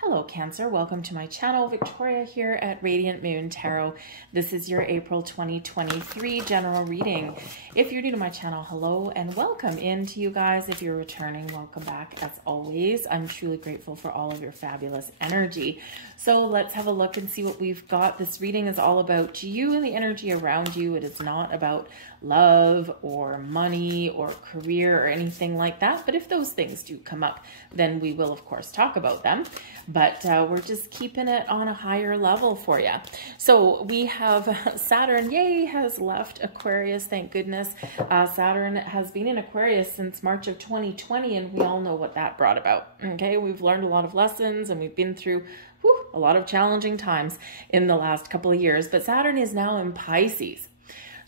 Hello Cancer, welcome to my channel. Victoria here at Radiant Moon Tarot. This is your April 2023 general reading. If you're new to my channel, hello and welcome in to you guys. If you're returning, welcome back as always. I'm truly grateful for all of your fabulous energy. So let's have a look and see what we've got. This reading is all about you and the energy around you. It is not about love or money or career or anything like that. But if those things do come up, then we will of course talk about them. But we're just keeping it on a higher level for you. So we have Saturn, yay, has left Aquarius, thank goodness. Saturn has been in Aquarius since March of 2020, and we all know what that brought about. Okay, we've learned a lot of lessons and we've been through a lot of challenging times in the last couple of years. But Saturn is now in Pisces.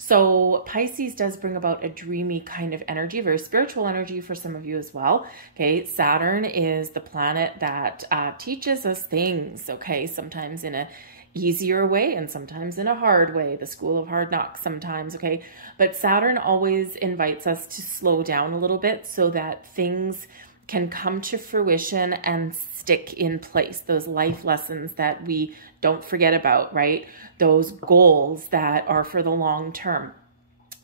So Pisces does bring about a dreamy kind of energy, very spiritual energy for some of you as well. Okay, Saturn is the planet that teaches us things, okay, sometimes in a easier way and sometimes in a hard way, the school of hard knocks sometimes, okay? But Saturn always invites us to slow down a little bit so that things can come to fruition and stick in place. Those life lessons that we don't forget about, right? Those goals that are for the long term.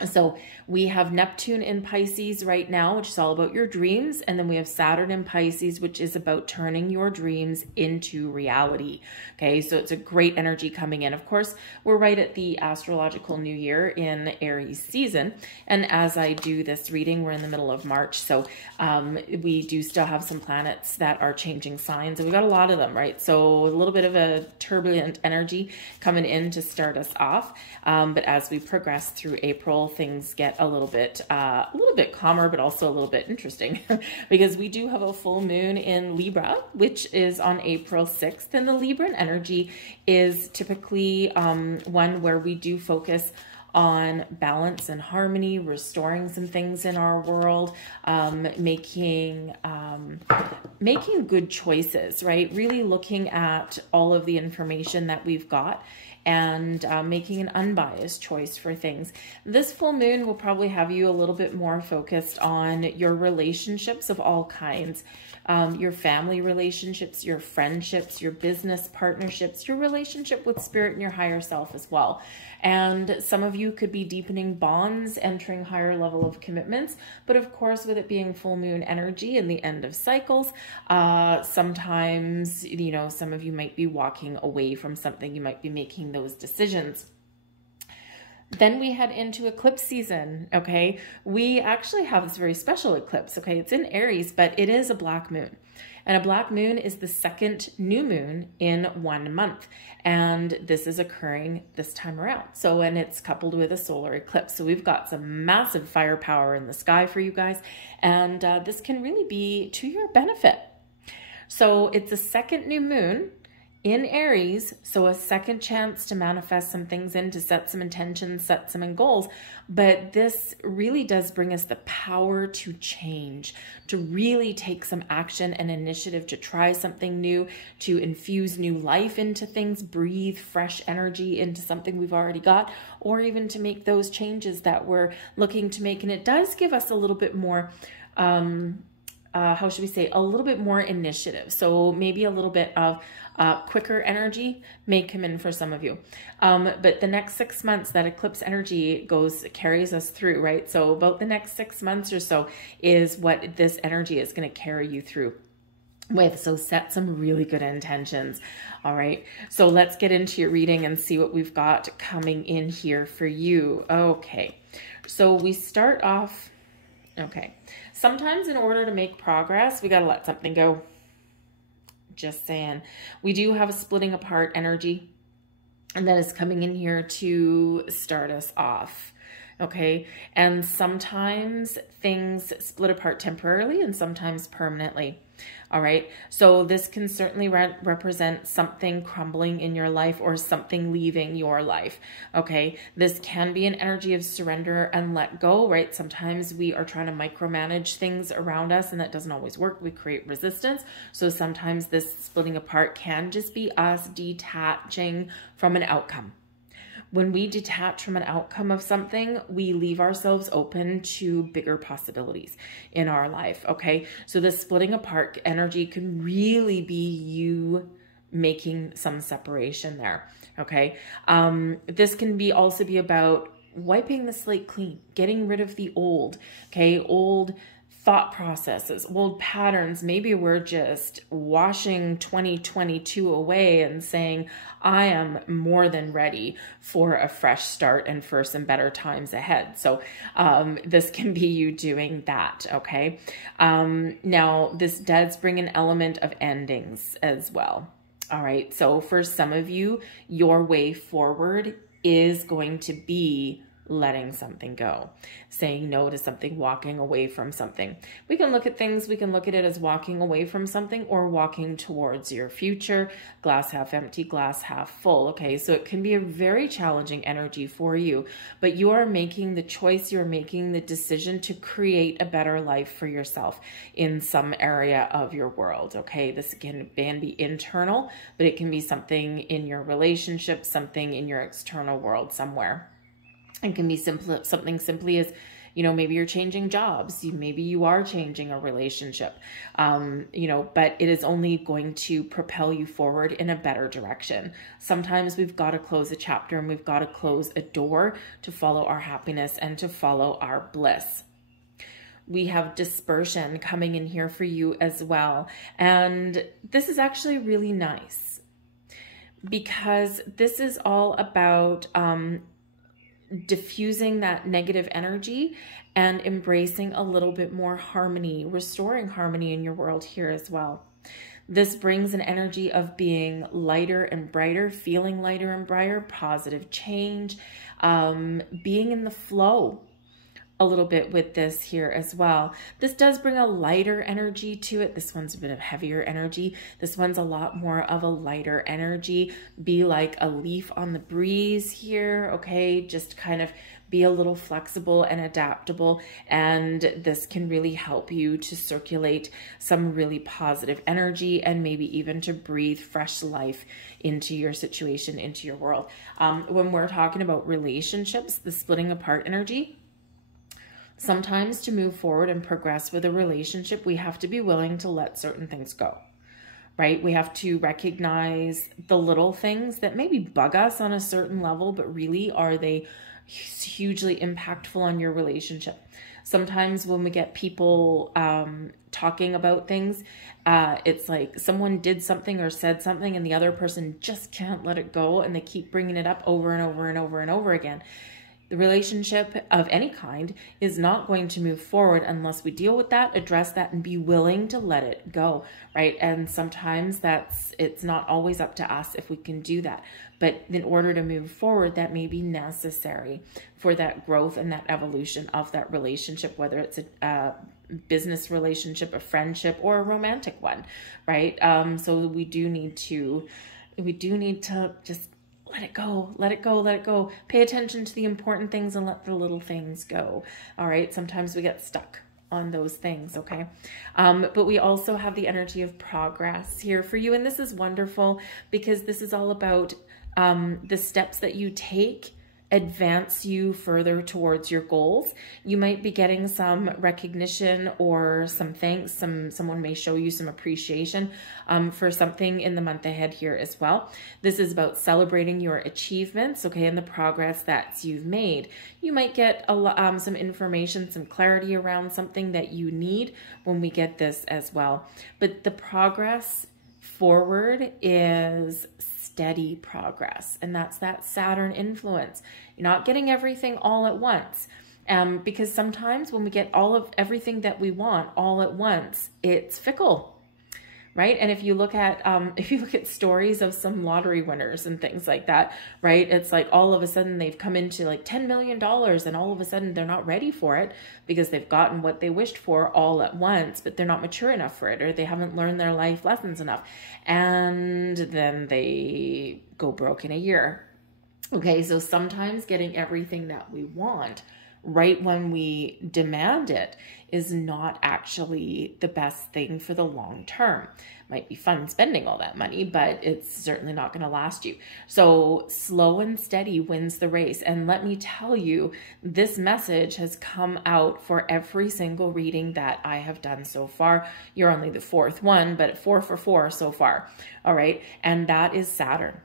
So we have Neptune in Pisces right now, which is all about your dreams. And then we have Saturn in Pisces, which is about turning your dreams into reality. Okay, so it's a great energy coming in. Of course, we're right at the astrological new year in Aries season. And as I do this reading, we're in the middle of March. So we do still have some planets that are changing signs. And we've got a lot of them, right? So a little bit of a turbulent energy coming in to start us off. But as we progress through April, things get a little bit calmer, but also a little bit interesting because we do have a full moon in Libra, which is on April 6th. And the Libran energy is typically one where we do focus on balance and harmony, restoring some things in our world, making good choices, right? Really looking at all of the information that we've got and making an unbiased choice for things. This full moon will probably have you a little bit more focused on your relationships of all kinds, your family relationships, your friendships, your business partnerships, your relationship with spirit and your higher self as well. And some of you could be deepening bonds, entering higher level of commitments. But of course, with it being full moon energy and the end of cycles, sometimes, you know, some of you might be walking away from something. You might be making those decisions. Then we head into eclipse season, okay? We actually have this very special eclipse, okay? It's in Aries, but it is a black moon. And a black moon is the second new moon in 1 month. And this is occurring this time around. So, and it's coupled with a solar eclipse. So we've got some massive firepower in the sky for you guys. And this can really be to your benefit. So it's a second new moon in Aries, so a second chance to manifest some things in, to set some intentions, set some goals. But this really does bring us the power to change, to really take some action and initiative, to try something new, to infuse new life into things, breathe fresh energy into something we've already got, or even to make those changes that we're looking to make. And it does give us a little bit more, how should we say, a little bit more initiative. So maybe a little bit of quicker energy may come in for some of you. But the next 6 months, that eclipse energy carries us through, right? So about the next 6 months or so is what this energy is going to carry you through with. So set some really good intentions. All right. So let's get into your reading and see what we've got coming in here for you. Okay. So we start off. Okay. Sometimes in order to make progress, we got to let something go. Just saying. We do have a splitting apart energy, and that is coming in here to start us off. Okay. And sometimes things split apart temporarily and sometimes permanently. All right. So this can certainly represent something crumbling in your life or something leaving your life. Okay. This can be an energy of surrender and let go, right? Sometimes we are trying to micromanage things around us and that doesn't always work. We create resistance. So sometimes this splitting apart can just be us detaching from an outcome. When we detach from an outcome of something, we leave ourselves open to bigger possibilities in our life, okay? So the splitting apart energy can really be you making some separation there, okay? This can be also be about wiping the slate clean, getting rid of the old, okay? Old thought processes, old patterns. Maybe we're just washing 2022 away and saying, I am more than ready for a fresh start and for some better times ahead. So this can be you doing that, okay? Now, this does bring an element of endings as well. All right, so for some of you, your way forward is going to be letting something go, saying no to something, walking away from something. We can look at things, we can look at it as walking away from something or walking towards your future, glass half empty, glass half full. Okay, so it can be a very challenging energy for you, but you are making the choice, you're making the decision to create a better life for yourself in some area of your world. Okay, this can be internal, but it can be something in your relationship, something in your external world somewhere. It can be something simply as, you know, maybe you're changing jobs, maybe you are changing a relationship, you know, but it is only going to propel you forward in a better direction. Sometimes we've got to close a chapter and we've got to close a door to follow our happiness and to follow our bliss. We have dispersion coming in here for you as well. And this is actually really nice because this is all about, diffusing that negative energy and embracing a little bit more harmony, restoring harmony in your world here as well. This brings an energy of being lighter and brighter, feeling lighter and brighter, positive change, being in the flow a little bit with this here as well. This does bring a lighter energy to it. This one's a bit of heavier energy. This one's a lot more of a lighter energy. Be like a leaf on the breeze here, okay? Just kind of be a little flexible and adaptable, and this can really help you to circulate some really positive energy and maybe even to breathe fresh life into your situation, into your world. When we're talking about relationships, the splitting apart energy, sometimes to move forward and progress with a relationship, we have to be willing to let certain things go, right? We have to recognize the little things that maybe bug us on a certain level, but really are they hugely impactful on your relationship. Sometimes when we get people talking about things, it's like someone did something or said something and the other person just can't let it go and they keep bringing it up over and over and over and over again. The relationship of any kind is not going to move forward unless we deal with that, address that, and be willing to let it go, right? And sometimes it's not always up to us if we can do that. But in order to move forward, that may be necessary for that growth and that evolution of that relationship, whether it's a business relationship, a friendship, or a romantic one, right? So we do need to just let it go, let it go, let it go. Pay attention to the important things and let the little things go. All right. Sometimes we get stuck on those things. Okay. But we also have the energy of progress here for you. And this is wonderful because this is all about the steps that you take advance you further towards your goals. You might be getting some recognition or some thanks. Someone may show you some appreciation for something in the month ahead here as well. This is about celebrating your achievements, okay, and the progress that you've made. You might get some information, some clarity around something that you need when we get this as well. But the progress forward is steady progress, and that's that Saturn influence. You're not getting everything all at once, because sometimes when we get everything that we want all at once, it's fickle, right? And if you look at stories of some lottery winners and things like that, right? It's like all of a sudden they've come into like $10 million and all of a sudden they're not ready for it because they've gotten what they wished for all at once, but they're not mature enough for it, or they haven't learned their life lessons enough. And then they go broke in a year. Okay, so sometimes getting everything that we want right when we demand it is not actually the best thing for the long term. Might be fun spending all that money, but it's certainly not going to last you. So slow and steady wins the race. And let me tell you, this message has come out for every single reading that I have done so far. You're only the fourth one, but 4 for 4 so far. All right. And that is Saturn.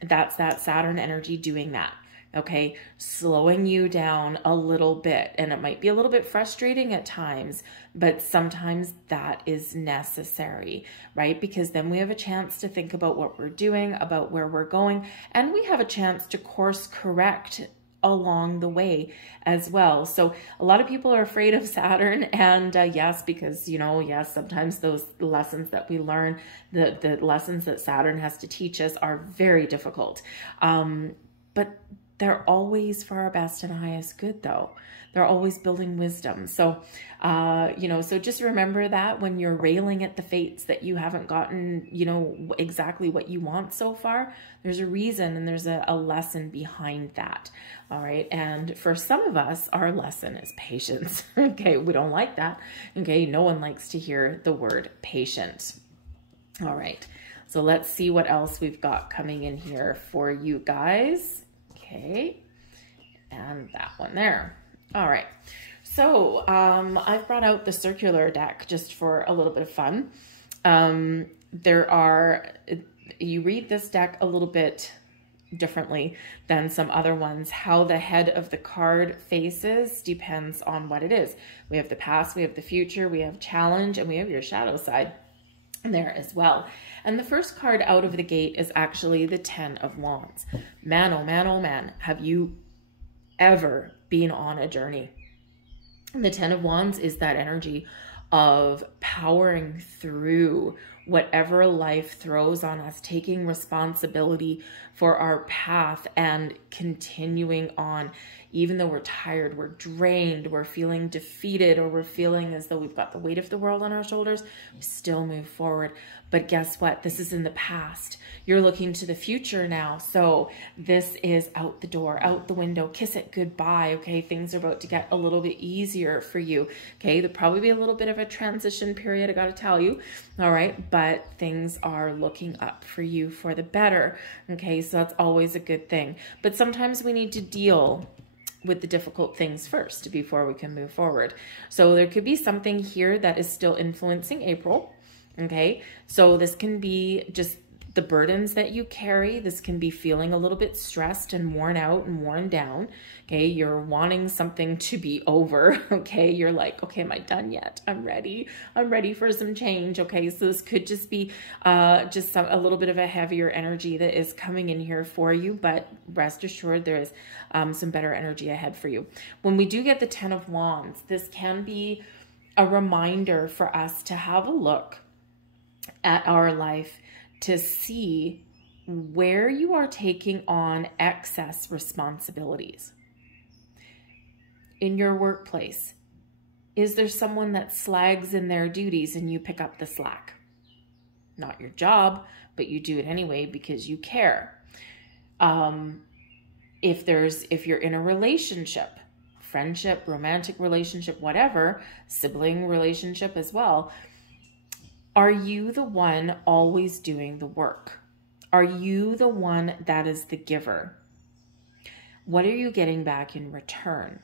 That's that Saturn energy doing that. Okay, slowing you down a little bit. And it might be a little bit frustrating at times, but sometimes that is necessary, right? Because then we have a chance to think about what we're doing, about where we're going, and we have a chance to course correct along the way as well. So a lot of people are afraid of Saturn, and yes, because, you know, yes, sometimes those lessons that we learn, the lessons that Saturn has to teach us are very difficult. But they're always for our best and highest good, though. They're always building wisdom. So, you know, so just remember that when you're railing at the fates that you haven't gotten, you know, exactly what you want so far, there's a reason and there's a lesson behind that. All right. And for some of us, our lesson is patience. Okay. We don't like that. Okay. No one likes to hear the word patient. All right. So let's see what else we've got coming in here for you guys. Okay, and that one there. All right, so I've brought out the circular deck just for a little bit of fun. You read this deck a little bit differently than some other ones. How the head of the card faces depends on what it is. We have the past, we have the future, we have challenge, and we have your shadow side there as well. And the first card out of the gate is actually the 10 of Wands. Man, oh man, oh man, have you ever been on a journey? And the 10 of Wands is that energy of powering through whatever life throws on us, taking responsibility for our path and continuing on. Even though we're tired, we're drained, we're feeling defeated, or we're feeling as though we've got the weight of the world on our shoulders, we still move forward. But guess what? This is in the past. You're looking to the future now. So this is out the door, out the window, kiss it goodbye. Okay, things are about to get a little bit easier for you. Okay, there'll probably be a little bit of a transition period, I got to tell you. All right, but things are looking up for you for the better. Okay, so that's always a good thing. But sometimes we need to deal with the difficult things first before we can move forward. So there could be something here that is still influencing April. Okay, so this can be just the burdens that you carry. This can be feeling a little bit stressed and worn out and worn down. Okay, you're wanting something to be over. Okay, you're like, okay, am I done yet? I'm ready. I'm ready for some change. Okay, so this could just be a little bit of a heavier energy that is coming in here for you, but rest assured there is some better energy ahead for you. When we do get the 10 of Wands, this can be a reminder for us to have a look at our life to see where you are taking on excess responsibilities. In your workplace, is there someone that slags in their duties and you pick up the slack? Not your job, but you do it anyway because you care. If you're in a relationship, friendship, romantic relationship, whatever, sibling relationship as well, are you the one always doing the work? Are you the one that is the giver? What are you getting back in return?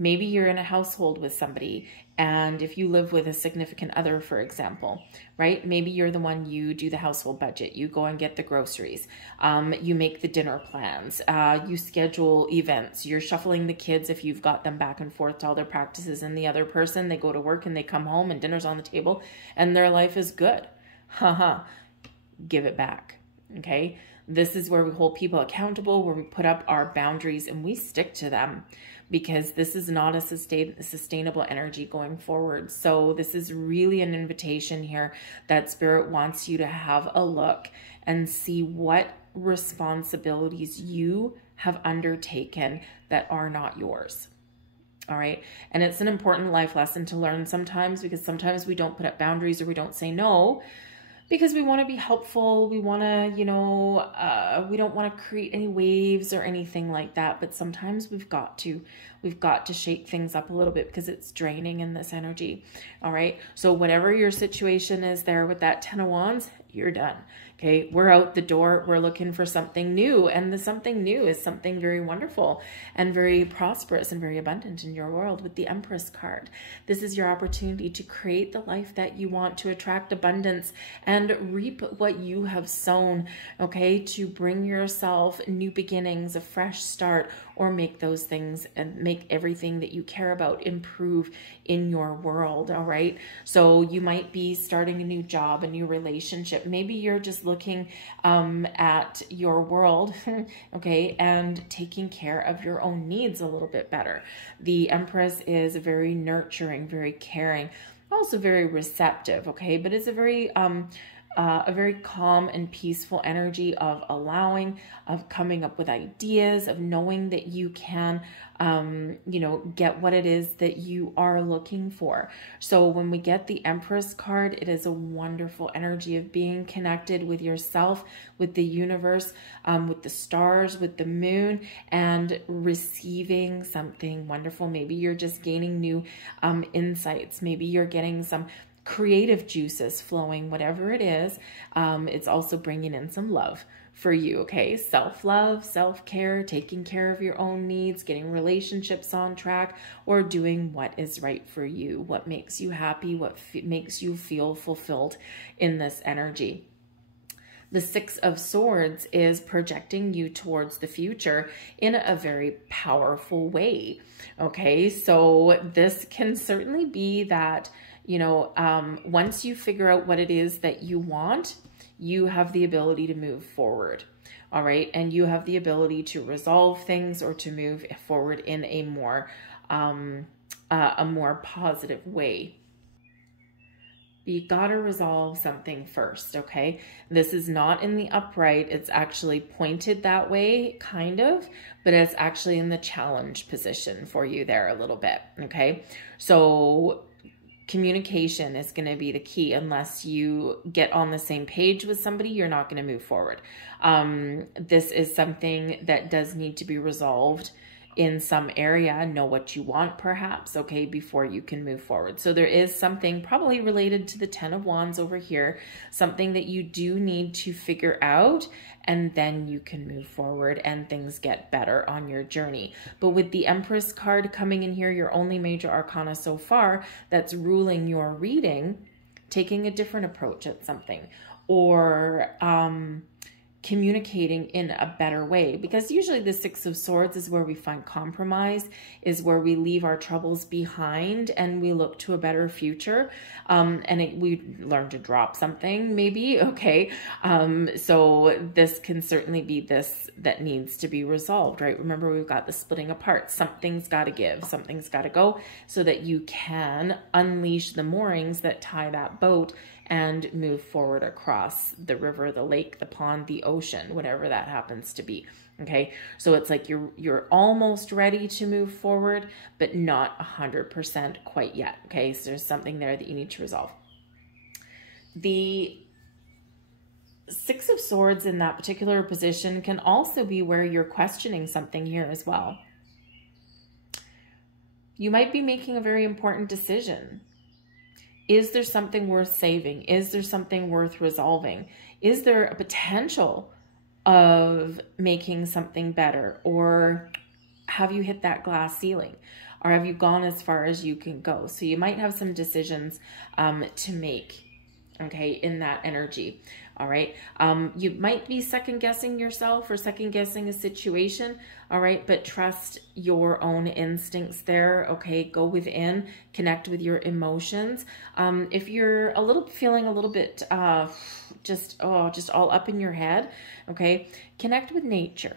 Maybe you're in a household with somebody, and if you live with a significant other, for example, right? Maybe you're the one, you do the household budget, you go and get the groceries, you make the dinner plans, you schedule events, you're shuffling the kids if you've got them back and forth to all their practices, and the other person, they go to work and they come home and dinner's on the table and their life is good. Haha, give it back, okay? This is where we hold people accountable, where we put up our boundaries and we stick to them, because this is not a sustainable energy going forward. So this is really an invitation here that Spirit wants you to have a look and see what responsibilities you have undertaken that are not yours. All right. And it's an important life lesson to learn sometimes, because sometimes we don't put up boundaries or we don't say no because we want to be helpful. We want to, you know, we don't want to create any waves or anything like that. But sometimes we've got to shake things up a little bit because it's draining in this energy. All right. So whatever your situation is there with that 10 of Wands, you're done. Okay, we're out the door. We're looking for something new. And the something new is something very wonderful and very prosperous and very abundant in your world with the Empress card. This is your opportunity to create the life that you want, to attract abundance and reap what you have sown, okay, to bring yourself new beginnings, a fresh start, or make those things and make everything that you care about improve in your world. All right. So you might be starting a new job, a new relationship. Maybe you're just looking at your world, okay, and taking care of your own needs a little bit better. The Empress is very nurturing, very caring, also very receptive, okay, but it's a very calm and peaceful energy of allowing, of coming up with ideas, of knowing that you can, you know, get what it is that you are looking for. So when we get the Empress card, it is a wonderful energy of being connected with yourself, with the universe, with the stars, with the moon, and receiving something wonderful. Maybe you're just gaining new insights. Maybe you're getting some creative juices flowing, whatever it is. It's also bringing in some love for you, okay? Self-love, self-care, taking care of your own needs, getting relationships on track, or doing what is right for you, what makes you happy, what makes you feel fulfilled in this energy. The Six of Swords is projecting you towards the future in a very powerful way, okay? So this can certainly be that, you know, once you figure out what it is that you want, you have the ability to move forward. All right. And you have the ability to resolve things or to move forward in a more positive way. You got to resolve something first. Okay. This is not in the upright. It's actually pointed that way, kind of, but it's actually in the challenge position for you there a little bit. Okay. So communication is going to be the key. Unless you get on the same page with somebody, you're not going to move forward. This is something that does need to be resolved in some area. Know what you want, perhaps, okay, before you can move forward. So there is something probably related to the 10 of Wands over here, something that you do need to figure out, and then you can move forward and things get better on your journey. But with the Empress card coming in here, your only major arcana so far that's ruling your reading, taking a different approach at something, or communicating in a better way, because usually the Six of Swords is where we find compromise, is where we leave our troubles behind and we look to a better future. We learn to drop something, maybe. Okay. So this can certainly be this that needs to be resolved, right? Remember, we've got the splitting apart. Something's got to give, something's got to go, so that you can unleash the moorings that tie that boat and move forward across the river, the lake, the pond, the ocean, whatever that happens to be. Okay. So it's like you're almost ready to move forward, but not 100% quite yet. Okay. So there's something there that you need to resolve. The Six of Swords in that particular position can also be where you're questioning something here as well. You might be making a very important decision. Is there something worth saving? Is there something worth resolving? Is there a potential of making something better? Or have you hit that glass ceiling? Or have you gone as far as you can go? So you might have some decisions to make, okay, in that energy. All right. You might be second guessing yourself or second guessing a situation. All right. But trust your own instincts there. Okay. Go within, connect with your emotions. If you're feeling a little bit, just all up in your head. Okay. Connect with nature.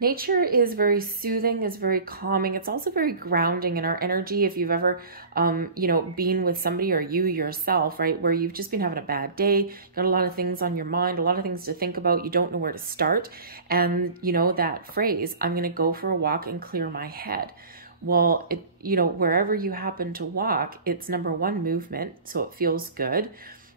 Nature is very soothing, is very calming. It's also very grounding in our energy. If you've ever, been with somebody, or you yourself, right, where you've just been having a bad day, got a lot of things on your mind, a lot of things to think about, you don't know where to start. And you know that phrase, I'm going to go for a walk and clear my head. Well, wherever you happen to walk, it's number one, movement. So it feels good.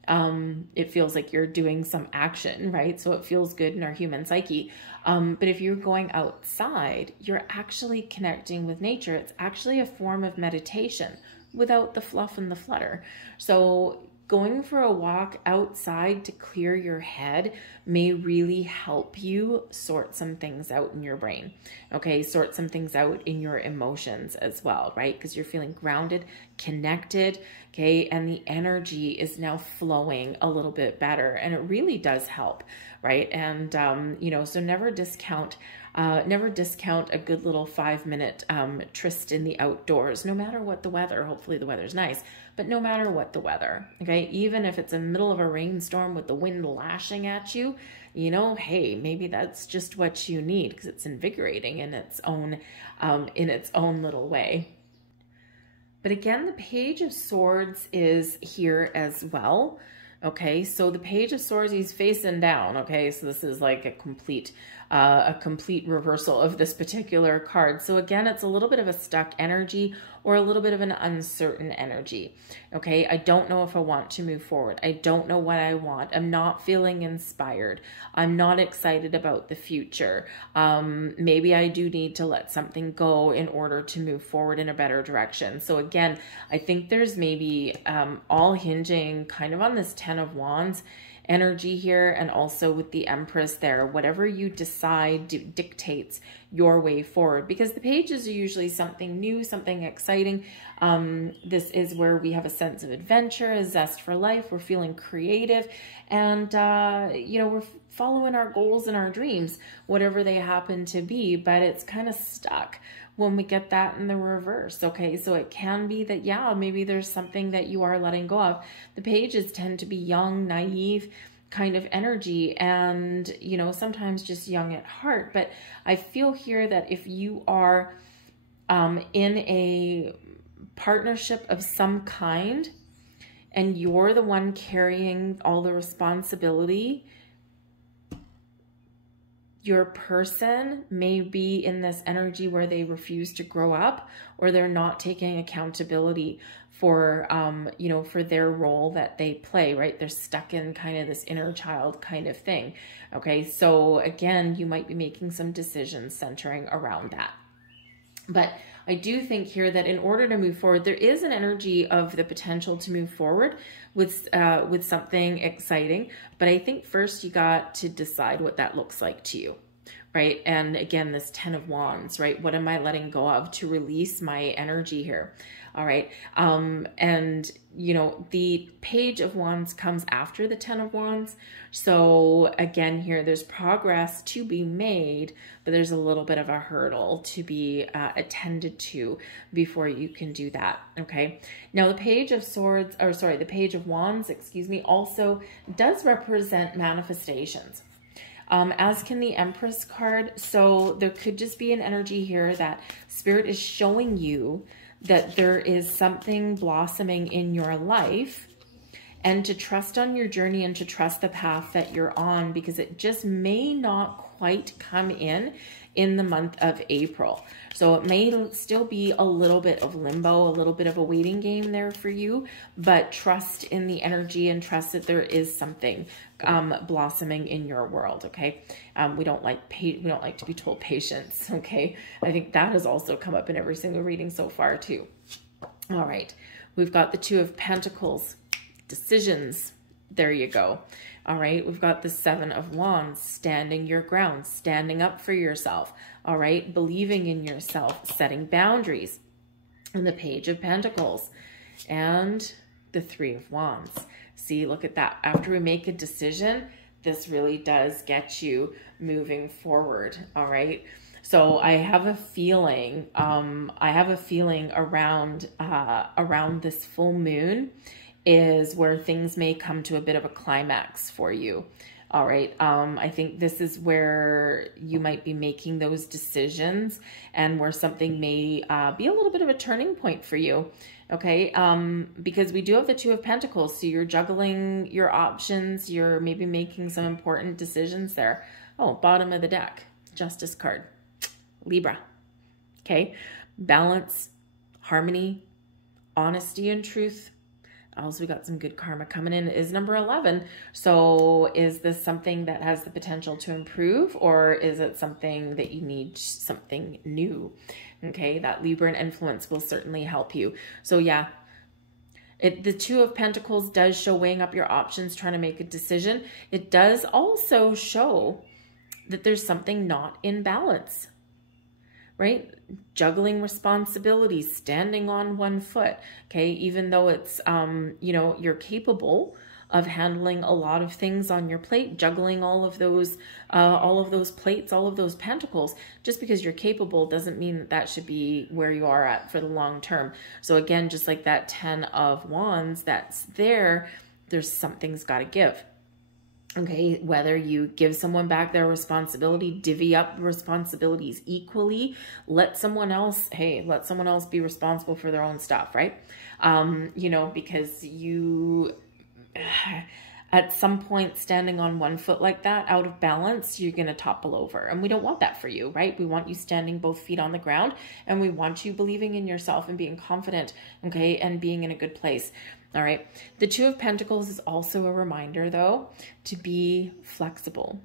It feels like you're doing some action, right? So it feels good in our human psyche. But if you're going outside, you're actually connecting with nature. It's actually a form of meditation without the fluff and the flutter. So going for a walk outside to clear your head may really help you sort some things out in your brain. Okay, sort some things out in your emotions as well, right? Because you're feeling grounded, connected, okay, and the energy is now flowing a little bit better, and it really does help, right? And you know, so never discount a good little 5-minute tryst in the outdoors, no matter what the weather. Hopefully the weather's nice, but no matter what the weather, okay? Even if it's in the middle of a rainstorm with the wind lashing at you, you know, hey, maybe that's just what you need, because it's invigorating in its own little way. But again, the Page of Swords is here as well. Okay, so the Page of Swords, he's facing down. Okay, so this is like a complete reversal of this particular card. So again, it's a little bit of a stuck energy or a little bit of an uncertain energy. Okay, I don't know if I want to move forward. I don't know what I want. I'm not feeling inspired. I'm not excited about the future. Maybe I do need to let something go in order to move forward in a better direction. So again, I think there's maybe all hinging kind of on this Ten of Wands energy here, and also with the Empress there. Whatever you decide dictates your way forward, because the pages are usually something new, something exciting. This is where we have a sense of adventure, a zest for life. We're feeling creative, and you know, we're following our goals and our dreams, whatever they happen to be, but it's kind of stuck when we get that in the reverse. Okay, so it can be that, yeah, maybe there's something that you are letting go of. The pages tend to be young, naive kind of energy, and, you know, sometimes just young at heart. But I feel here that if you are in a partnership of some kind and you're the one carrying all the responsibility, your person may be in this energy where they refuse to grow up, or they're not taking accountability for, you know, for their role that they play, right? They're stuck in kind of this inner child kind of thing. Okay, so again, you might be making some decisions centering around that. But I do think here that in order to move forward, there is an energy of the potential to move forward with something exciting. But I think first you got to decide what that looks like to you, right? And again, this Ten of Wands, right? What am I letting go of to release my energy here? All right. And, you know, the Page of Wands comes after the Ten of Wands. So again, here, there's progress to be made, but there's a little bit of a hurdle to be attended to before you can do that. Okay. Now the Page of Swords, or sorry, the Page of Wands, excuse me, also does represent manifestations. As can the Empress card. So there could just be an energy here that Spirit is showing you that there is something blossoming in your life, and to trust on your journey and to trust the path that you're on, because it just may not quite come in the month of April. So it may still be a little bit of limbo, a little bit of a waiting game there for you, but trust in the energy and trust that there is something blossoming in your world. Okay. We don't like to be told patience. Okay. I think that has also come up in every single reading so far too. All right. We've got the Two of Pentacles, decisions. There you go. All right, we've got the Seven of Wands, standing your ground, standing up for yourself. All right, believing in yourself, setting boundaries. And the Page of Pentacles and the Three of Wands. See, look at that. After we make a decision, this really does get you moving forward. All right. So I have a feeling, around this full moon is where things may come to a bit of a climax for you. All right. I think this is where you might be making those decisions, and where something may be a little bit of a turning point for you. Okay. Because we do have the Two of Pentacles. So you're juggling your options. You're maybe making some important decisions there. Oh, bottom of the deck, Justice card, Libra. Okay. Balance, harmony, honesty and truth. Also, we got some good karma coming in, is number 11. So is this something that has the potential to improve, or is it something that you need something new? Okay, that Libran influence will certainly help you. So yeah, the Two of Pentacles does show weighing up your options, trying to make a decision. It does also show that there's something not in balance, right? Juggling responsibilities, standing on one foot, okay? Even though it's, you know, you're capable of handling a lot of things on your plate, juggling all of those plates, all of those pentacles. Just because you're capable doesn't mean that that should be where you are at for the long term. So again, just like that 10 of Wands that's there, there's something's got to give. Okay, whether you give someone back their responsibility, divvy up responsibilities equally, let someone else, hey, let someone else be responsible for their own stuff, right? You know, because you, at some point, standing on one foot like that, out of balance, you're going to topple over. And we don't want that for you, right? We want you standing both feet on the ground, and we want you believing in yourself and being confident, okay, and being in a good place. All right. The Two of Pentacles is also a reminder, though, to be flexible,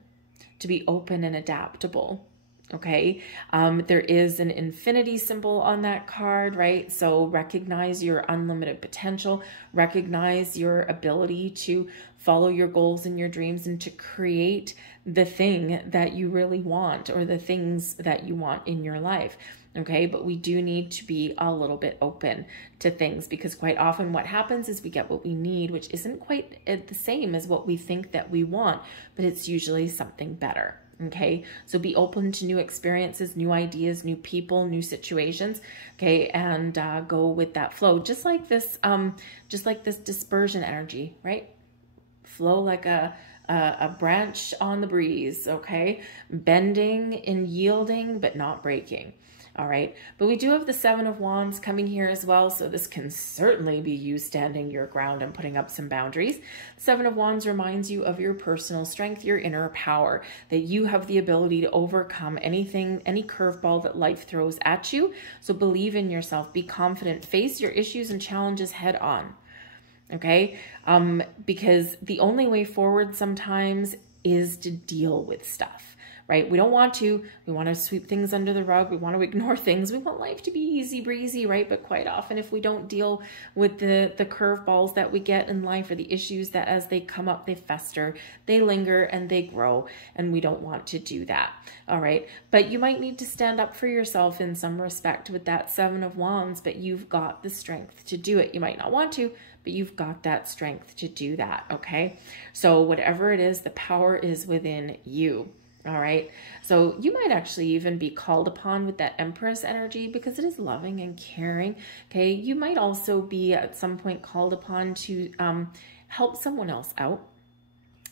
to be open and adaptable. Okay. There is an infinity symbol on that card, right? So recognize your unlimited potential, recognize your ability to follow your goals and your dreams and to create the thing that you really want, or the things that you want in your life. Okay, but we do need to be a little bit open to things, because quite often what happens is we get what we need, which isn't quite the same as what we think that we want, but it's usually something better. Okay, so be open to new experiences, new ideas, new people, new situations. Okay, and go with that flow, just like this dispersion energy, right? Flow like a branch on the breeze. Okay, bending and yielding, but not breaking. All right, but we do have the Seven of Wands coming here as well, so this can certainly be you standing your ground and putting up some boundaries. Seven of Wands reminds you of your personal strength, your inner power, that you have the ability to overcome anything, any curveball that life throws at you. So believe in yourself, be confident, face your issues and challenges head on. Okay, because the only way forward sometimes is to deal with stuff. Right? We don't want to. We want to sweep things under the rug. We want to ignore things. We want life to be easy breezy, right? But quite often, if we don't deal with the curveballs that we get in life, or the issues that as they come up, they fester, they linger, and they grow. And we don't want to do that. All right. But you might need to stand up for yourself in some respect with that Seven of Wands, but you've got the strength to do it. You might not want to, but you've got that strength to do that. Okay. So whatever it is, the power is within you. All right. So you might actually even be called upon with that Empress energy, because it is loving and caring. Okay. You might also be at some point called upon to help someone else out,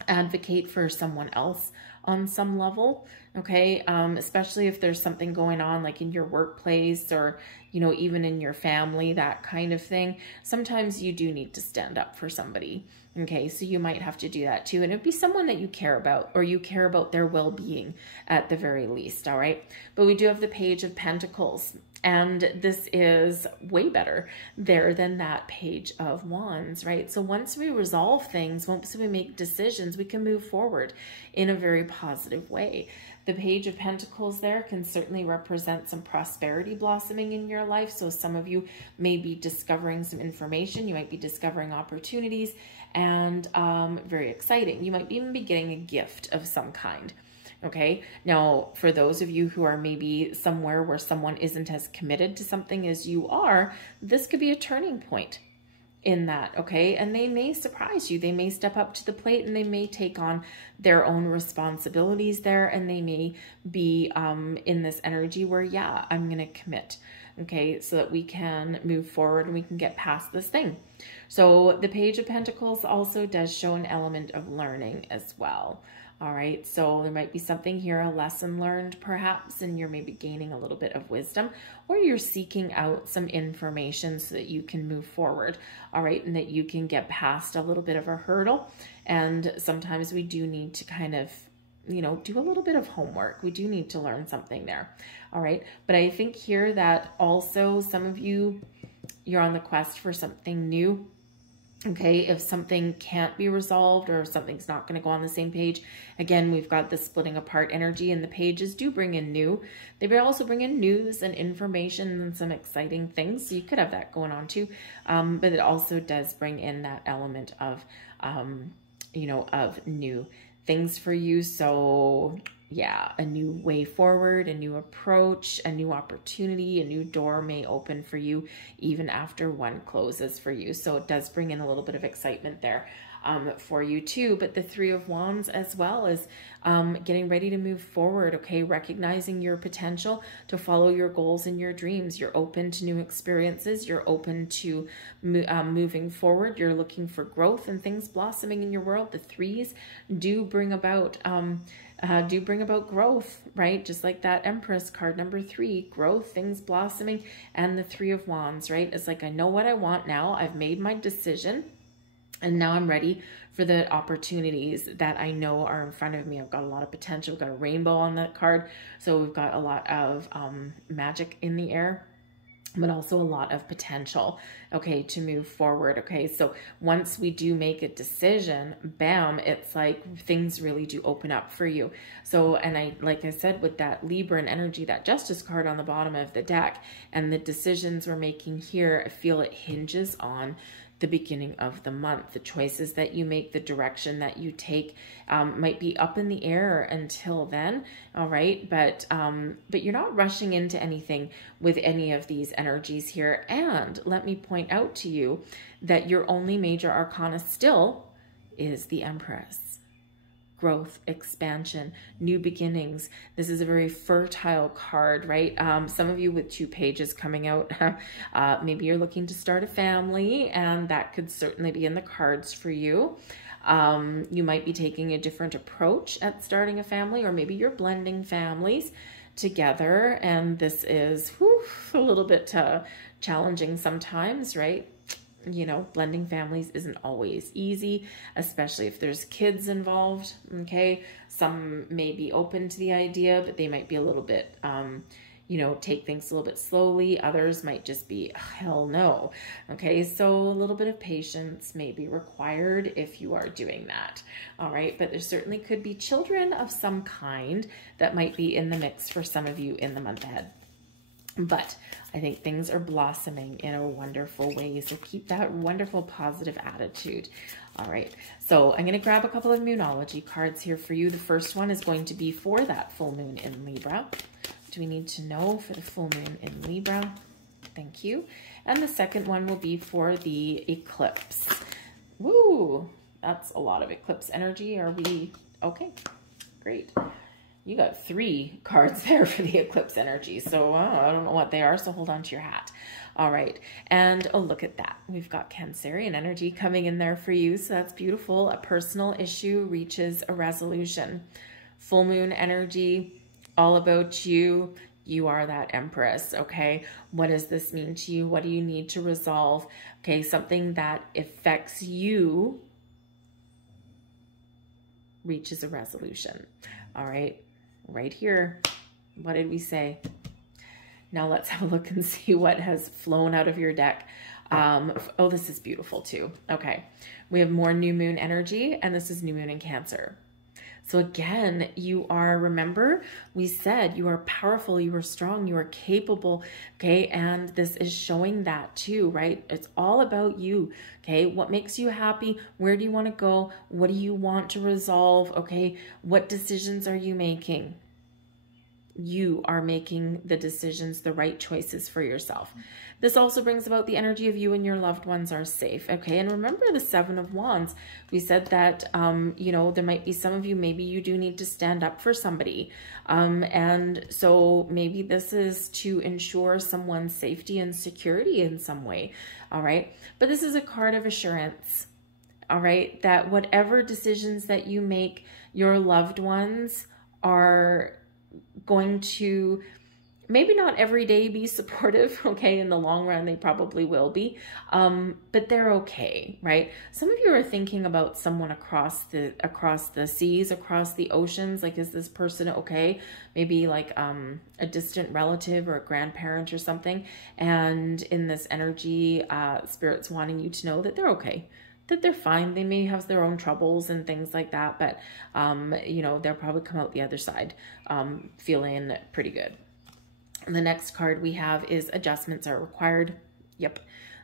advocate for someone else on some level. Okay. Especially if there's something going on like in your workplace, or, you know, even in your family, that kind of thing. Sometimes you do need to stand up for somebody. Okay, so you might have to do that too. And it'd be someone that you care about, or you care about their well-being at the very least, all right? But we do have the Page of Pentacles, and this is way better there than that Page of Wands, right? So once we resolve things, once we make decisions, we can move forward in a very positive way. The Page of Pentacles there can certainly represent some prosperity blossoming in your life. So some of you may be discovering some information. You might be discovering opportunities, and very exciting. You might even be getting a gift of some kind. Okay. Now, for those of you who are maybe somewhere where someone isn't as committed to something as you are, this could be a turning point in that. Okay. And they may surprise you. They may step up to the plate, and they may take on their own responsibilities there. And they may be in this energy where, yeah, I'm going to commit. Okay. So that we can move forward and we can get past this thing. So the Page of Pentacles also does show an element of learning as well. All right, so there might be something here, a lesson learned perhaps, and you're maybe gaining a little bit of wisdom, or you're seeking out some information so that you can move forward, all right, and that you can get past a little bit of a hurdle. And sometimes we do need to kind of, you know, do a little bit of homework. We do need to learn something there, all right? But I think here that also some of you, you're on the quest for something new. Okay, if something can't be resolved or if something's not going to go on the same page, again, we've got the splitting apart energy, and the pages do bring in new. They will also bring in news and information and some exciting things. So you could have that going on too. But it also does bring in that element of, you know, of new things for you. So yeah, a new way forward, a new approach, a new opportunity, a new door may open for you even after one closes for you. So it does bring in a little bit of excitement there for you too. But the Three of Wands as well is getting ready to move forward, okay? Recognizing your potential to follow your goals and your dreams. You're open to new experiences. You're open to moving forward. You're looking for growth and things blossoming in your world. The threes do bring about growth, right? Just like that Empress card, number 3, growth, things blossoming, and the Three of Wands, right? It's like, I know what I want now. I've made my decision, and now I'm ready for the opportunities that I know are in front of me. I've got a lot of potential. We've got a rainbow on that card. So we've got a lot of magic in the air, but also a lot of potential, okay, to move forward, okay? So once we do make a decision, bam, it's like things really do open up for you. So, and like I said, with that Libra and energy, that Justice card on the bottom of the deck, and the decisions we're making here, I feel it hinges on the beginning of the month. The choices that you make, the direction that you take might be up in the air until then, all right? But you're not rushing into anything with any of these energies here. And let me point out to you that your only major arcana still is the Empress. Growth, expansion, new beginnings. This is a very fertile card, right? Some of you with 2 pages coming out, maybe you're looking to start a family, and that could certainly be in the cards for you. You might be taking a different approach at starting a family, or maybe you're blending families together, and this is a little bit challenging sometimes, right? You know, blending families isn't always easy, especially if there's kids involved, okay? Some may be open to the idea, but they might be a little bit, you know, take things a little bit slowly. Others might just be, hell no, okay? So a little bit of patience may be required if you are doing that, all right? But there certainly could be children of some kind that might be in the mix for some of you in the month ahead. But I think things are blossoming in a wonderful way. So keep that wonderful positive attitude. All right. So I'm going to grab a couple of Moonology cards here for you. The first one is going to be for that full moon in Libra. What do we need to know for the full moon in Libra? Thank you. And the second one will be for the eclipse. Woo! That's a lot of eclipse energy. Are we okay? Great. You got 3 cards there for the eclipse energy. So I don't know what they are, so hold on to your hat. All right. And oh, look at that. We've got Cancerian energy coming in there for you. So that's beautiful. A personal issue reaches a resolution. Full moon energy, all about you. You are that Empress, okay? What does this mean to you? What do you need to resolve? Okay, something that affects you reaches a resolution. All right. Right here. What did we say? Now let's have a look and see what has flown out of your deck. Oh, this is beautiful too. Okay. We have more new moon energy, and this is new moon in Cancer. So again, you are, remember, we said you are powerful, you are strong, you are capable, okay? And this is showing that too, right? It's all about you, okay? What makes you happy? Where do you want to go? What do you want to resolve, okay? What decisions are you making? You are making the decisions, the right choices for yourself. This also brings about the energy of you and your loved ones are safe, okay? And remember the 7 of Wands. We said that, you know, there might be some of you, maybe you do need to stand up for somebody. And so maybe this is to ensure someone's safety and security in some way, all right? But this is a card of assurance, all right? That whatever decisions that you make, your loved ones are going to maybe not every day be supportive, okay? In the long run, they probably will be, but they're okay, right? Some of you are thinking about someone across the seas, across the oceans. Like, is this person okay? Maybe like a distant relative or a grandparent or something. And in this energy, Spirit's wanting you to know that they're okay. that they're fine. They may have their own troubles and things like that, but, you know, they'll probably come out the other side feeling pretty good. And the next card we have is adjustments are required. Yep.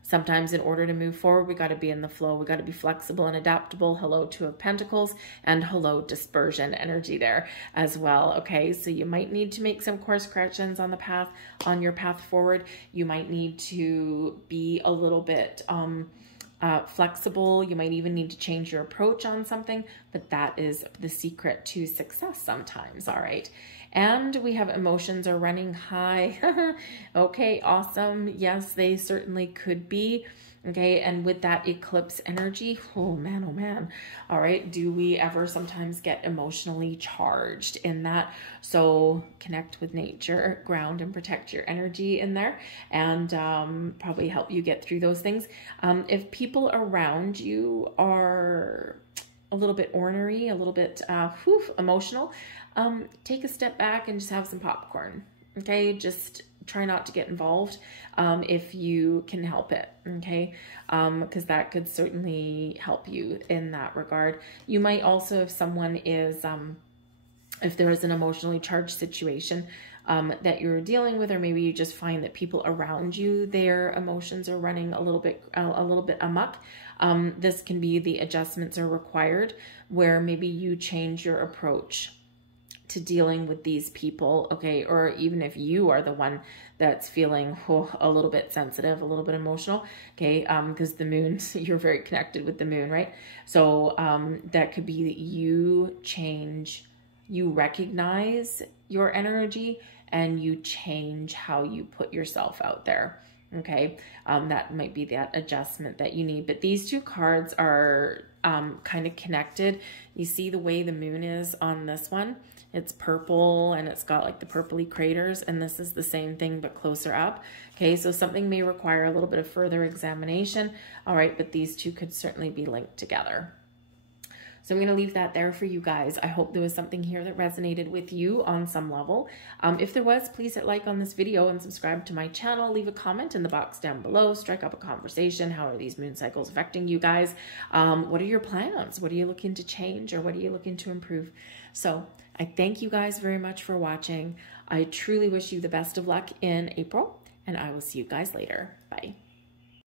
Sometimes in order to move forward, we got to be in the flow. We got to be flexible and adaptable. Hello, Two of Pentacles, and hello, dispersion energy there as well. Okay, so you might need to make some course corrections on the path, on your path forward. You might need to be a little bit flexible. You might even need to change your approach on something, but that is the secret to success sometimes. All right. And we have emotions are running high. Okay, awesome. Yes, they certainly could be. Okay, and with that eclipse energy, oh man, oh man. All right, do we ever sometimes get emotionally charged in that? So connect with nature, ground and protect your energy in there, and probably help you get through those things. If people around you are a little bit ornery, a little bit emotional, take a step back and just have some popcorn. Okay, just try not to get involved if you can help it. Okay, because that could certainly help you in that regard. You might also, if someone is, if there is an emotionally charged situation that you're dealing with, or maybe you just find that people around you, their emotions are running a little bit amok. This can be the adjustments are required, where maybe you change your approach to dealing with these people, okay? Or even if you are the one that's feeling a little bit sensitive, a little bit emotional, okay? Because the moon, you're very connected with the moon, right? So that could be that you change, you recognize your energy and you change how you put yourself out there. Okay, that might be that adjustment that you need. But these two cards are kind of connected. You see the way the moon is on this one. It's purple and it's got like the purpley craters, and this is the same thing but closer up. Okay, so something may require a little bit of further examination. All right, but these two could certainly be linked together. So I'm going to leave that there for you guys. I hope there was something here that resonated with you on some level. If there was, please hit like on this video and subscribe to my channel. Leave a comment in the box down below. Strike up a conversation. How are these moon cycles affecting you guys? What are your plans? What are you looking to change, or what are you looking to improve? So I thank you guys very much for watching. I truly wish you the best of luck in April, and I will see you guys later. Bye.